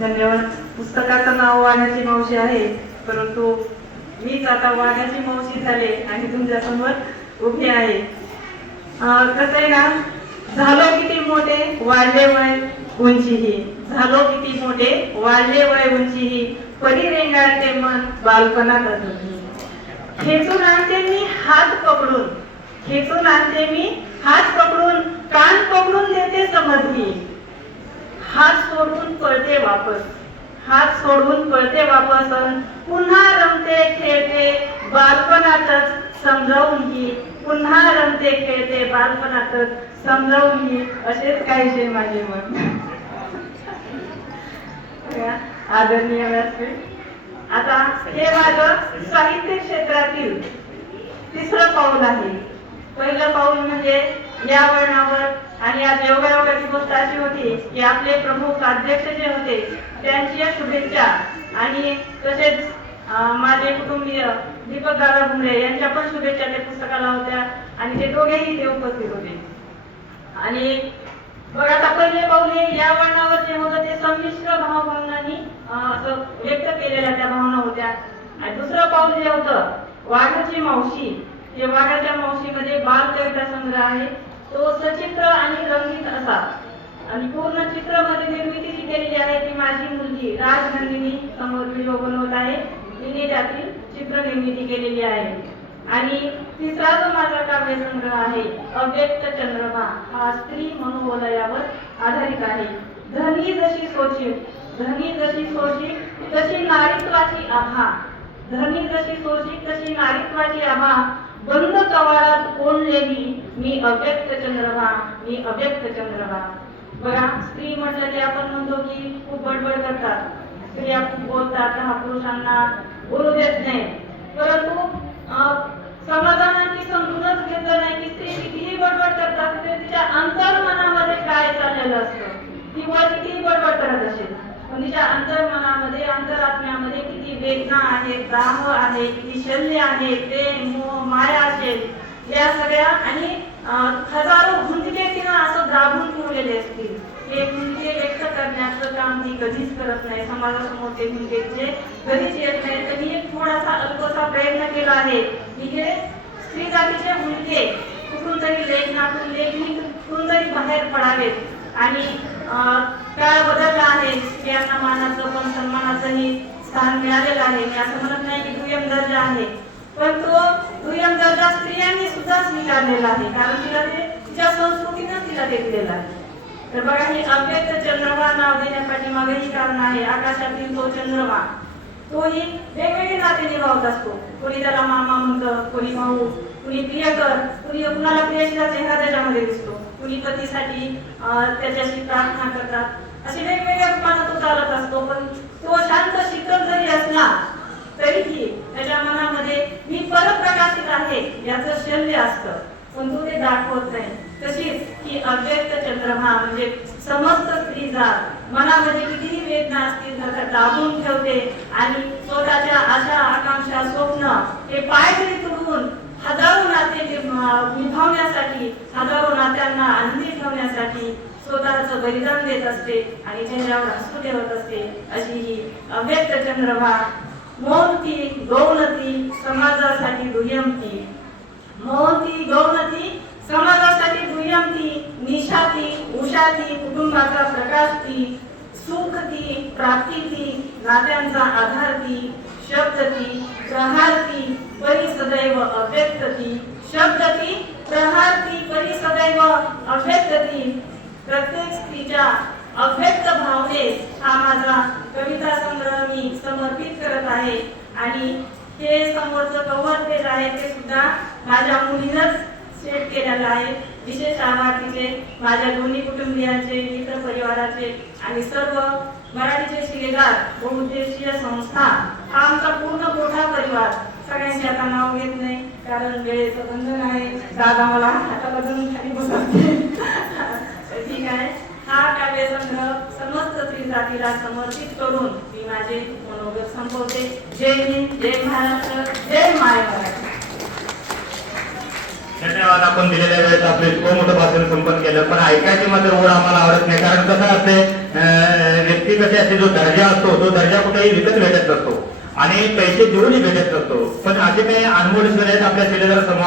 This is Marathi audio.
धन्यवाद. पुस्तकाचं नाव वाण्याची मावशी आहे परंतु मीच आता वाण्याची मावशी झाले आणि तुमच्यासमोर उभी आहे. कसं आहे ना झालो किती मोठे वाढले वय उंचीही. झालो किती मोठे वाढले वय उंचीही. परी रेंगाळते मन बालपणात अजूनही खेचून आणते मी हात पकडून. खेचून आणते मी हात पकडून. कान पकडून देते समजली हात सोडून पळते वापस. हात सोडून पळते वापस अन पुन्हा रमते खेळते बालपणातच समजावून घे. पुन्हा रमते खेळते बालपणातच समजावून घे. असेच काहीसे माझे मन. आदरणीय व्यासपीठ. आता हे माझं साहित्य क्षेत्रातील तिसरं पाऊल आहे. पहिलं पाऊल म्हणजे या वर्णावर आणि आज योगायोगाची गोष्ट अशी होती की आपले प्रमुख अध्यक्ष जे होते त्यांची शुभेच्छा आणि तसेच माझे कुटुंबीय दीपक दादा भुमरे यांच्या पण शुभेच्छा त्या पुस्तकाला होत्या आणि ते दोघेही ते उपस्थित होते. आणि बघ आता पहिले पाऊल हे या वर्णावर जे होतं ते संमिश्र भावभावनांनी असं व्यक्त केलेल्या त्या भावना होत्या. आणि दुसरं पाऊल जे होतं वाघाची मावशी. हे वाघाच्या मावशीमध्ये बाल कविता संग्रह आहे. तो सचित्र आणि रंगीत असा. आणि पूर्ण चित्रमध्ये निर्मिती जी केलेली आहे ती माझी मुलगी राजनंदिनी समोर व्हिडिओ बनवत आहे. तिने त्यातील चित्र निर्मिती केलेली आहे. आणि तिसरा जो माझा काव्य संग्रह आहे अव्यक्त चंद्रमा हा स्त्री मनोवलयावर आधारित आहे. धनी जशी सोची धनी जशी सोची तशी नारीत्वाची आभा. धनी जशी सोची तशी नारीत्वाची आभा. बंद कवाडात कोंडलेली मी अव्यक्त चंद्रमा मी अव्यक्त चंद्रमा. बघा स्त्री म्हटलं की आपण म्हणतो की खूप बडबड करतात. स्त्रिया खूप बोलतात महापुरुषांना बोलू देत नाही. परंतु अं, समजूनच घेतलं नाही की स्त्री कितीही बडबड करतात तरी तिच्या अंतर्मनामध्ये काय चाललेलं असतं? ती कितीही बडबड करत असेल. तुमच्या तिच्या अंतर्मनामध्ये अंतरात्म्यामध्ये किती वेदना आहे दाह आहे किती शल्य आहे प्रेम मोह माया असेल या सगळ्या आणि हजारो भुंदके तिनं असं दाबून ठेवलेले असतील. हे भुंदके व्यक्त करण्याचं काम ती कधीच करत नाही. समाजासमोर ते भुंदके जे कधीच येत नाही त्यांनी एक थोडासा अल्पसा प्रयत्न केला आहे. की हे स्त्री जातीचे भुंदके कुठून तरी लेखनातून लेखणी कुठून तरी बाहेर पडावेत. आणि अं, काळ बदलला आहे स्त्रियांना मानाचं पण सन्मानाचंही स्थान मिळालेलं आहे. मी असं म्हणत नाही की दुय्यम दर्जा आहे पण तो दुय्यम दर्जा स्त्रियांनी सुद्धा स्वीकारलेला आहे. कारण तिला ते तिच्या संस्कृतीनं तिला ते दिलेलं आहे. तर बघा हे अव्यक्त चंद्रमा नाव देण्यासाठी मागेही कारण आहे. आकाशातील तो चंद्रमा तोही वेगवेगळे नाते निभावत असतो. कोणी त्याला मामा म्हणतं कोणी भाऊ कुणी प्रियकर कुणी कुणाला प्रियशीला चेहरा त्याच्यामध्ये दिसतो. कुलीपतीसाठी त्याच्याशी प्रार्थना करतात. असे वेगवेगळ्या रूपानं तो चालत असतो पण तो शांत शीतल जरी असला तरीही त्याच्या मनामध्ये मी परप्रकाशित आहे याचं शल्य असतं. पण तो ते दाखवत नाही. तशीच ही अव्यक्त चंद्रमा म्हणजे समस्त स्त्री जात मनामध्ये कितीही वेदना असतील तर दाबून ठेवते आणि स्वतःच्या आशा आकांक्षा स्वप्न हे पायघडी तुडवून हजारो नाते निभावण्यासाठी हजारो नात्यांना आनंदी ठेवण्यासाठी स्वतःचं बलिदान देत असते आणि चेहऱ्यावर हसू ठेवत असते अशी ही अव्यक्त चंद्रमा मोहती गौनती समाजासाठी दुय्यमती. मोहती गौनती समाजासाठी दुय्यमती निशाती उषाती कुटुंबाचा प्रकाश ती सुख ती प्राप्ती ती नात्यांचा आधार ती शब्द ती प्रहार परी सदैव अव्यक्त ती शब्द ती परी सदैव अव्यक्त प्रत्येक स्त्रीच्या अभ्यक्त भावने हा माझा कविता संग्रह मी समर्पित करत आहे. आणि हे समोरचं कव्हर पेज आहे ते सुद्धा माझ्या मुलीनंच सेट केलेलं आहे. विशेष आभार तिचे माझ्या दोन्ही कुटुंबियांचे मित्र परिवाराचे आणि सर्व मराठीचे शिलेदार बहुउद्देशीय संस्था हा आमचा पूर्ण मोठा परिवार. सगळ्यांचे आता नाव घेत नाही कारण वेळेचं बंधन आहे. दादा मला हाताला धरून खाली बसवते तर ठीक आहे. हा काव्यसंग्रह समस्त स्त्री जातीला समर्पित करून मी माझे मनोगत संपवते. जय हिंद जय महाराष्ट्र जय माय धन्यवाद. आपण दिलेल्या वेळेत आपले इतकं मोठं भाषण संपन्न केलं पण ऐकायची मात्र ओढ आम्हाला आवडत नाही. कारण कसं असते व्यक्ती कसे असते जो दर्जा असतो तो दर्जा कुठेही विकत भेटत नसतो. आणि पैसे देऊनही भेटत नसतो पण असे काही अनमोल आहेत आपल्या शरीराला समूह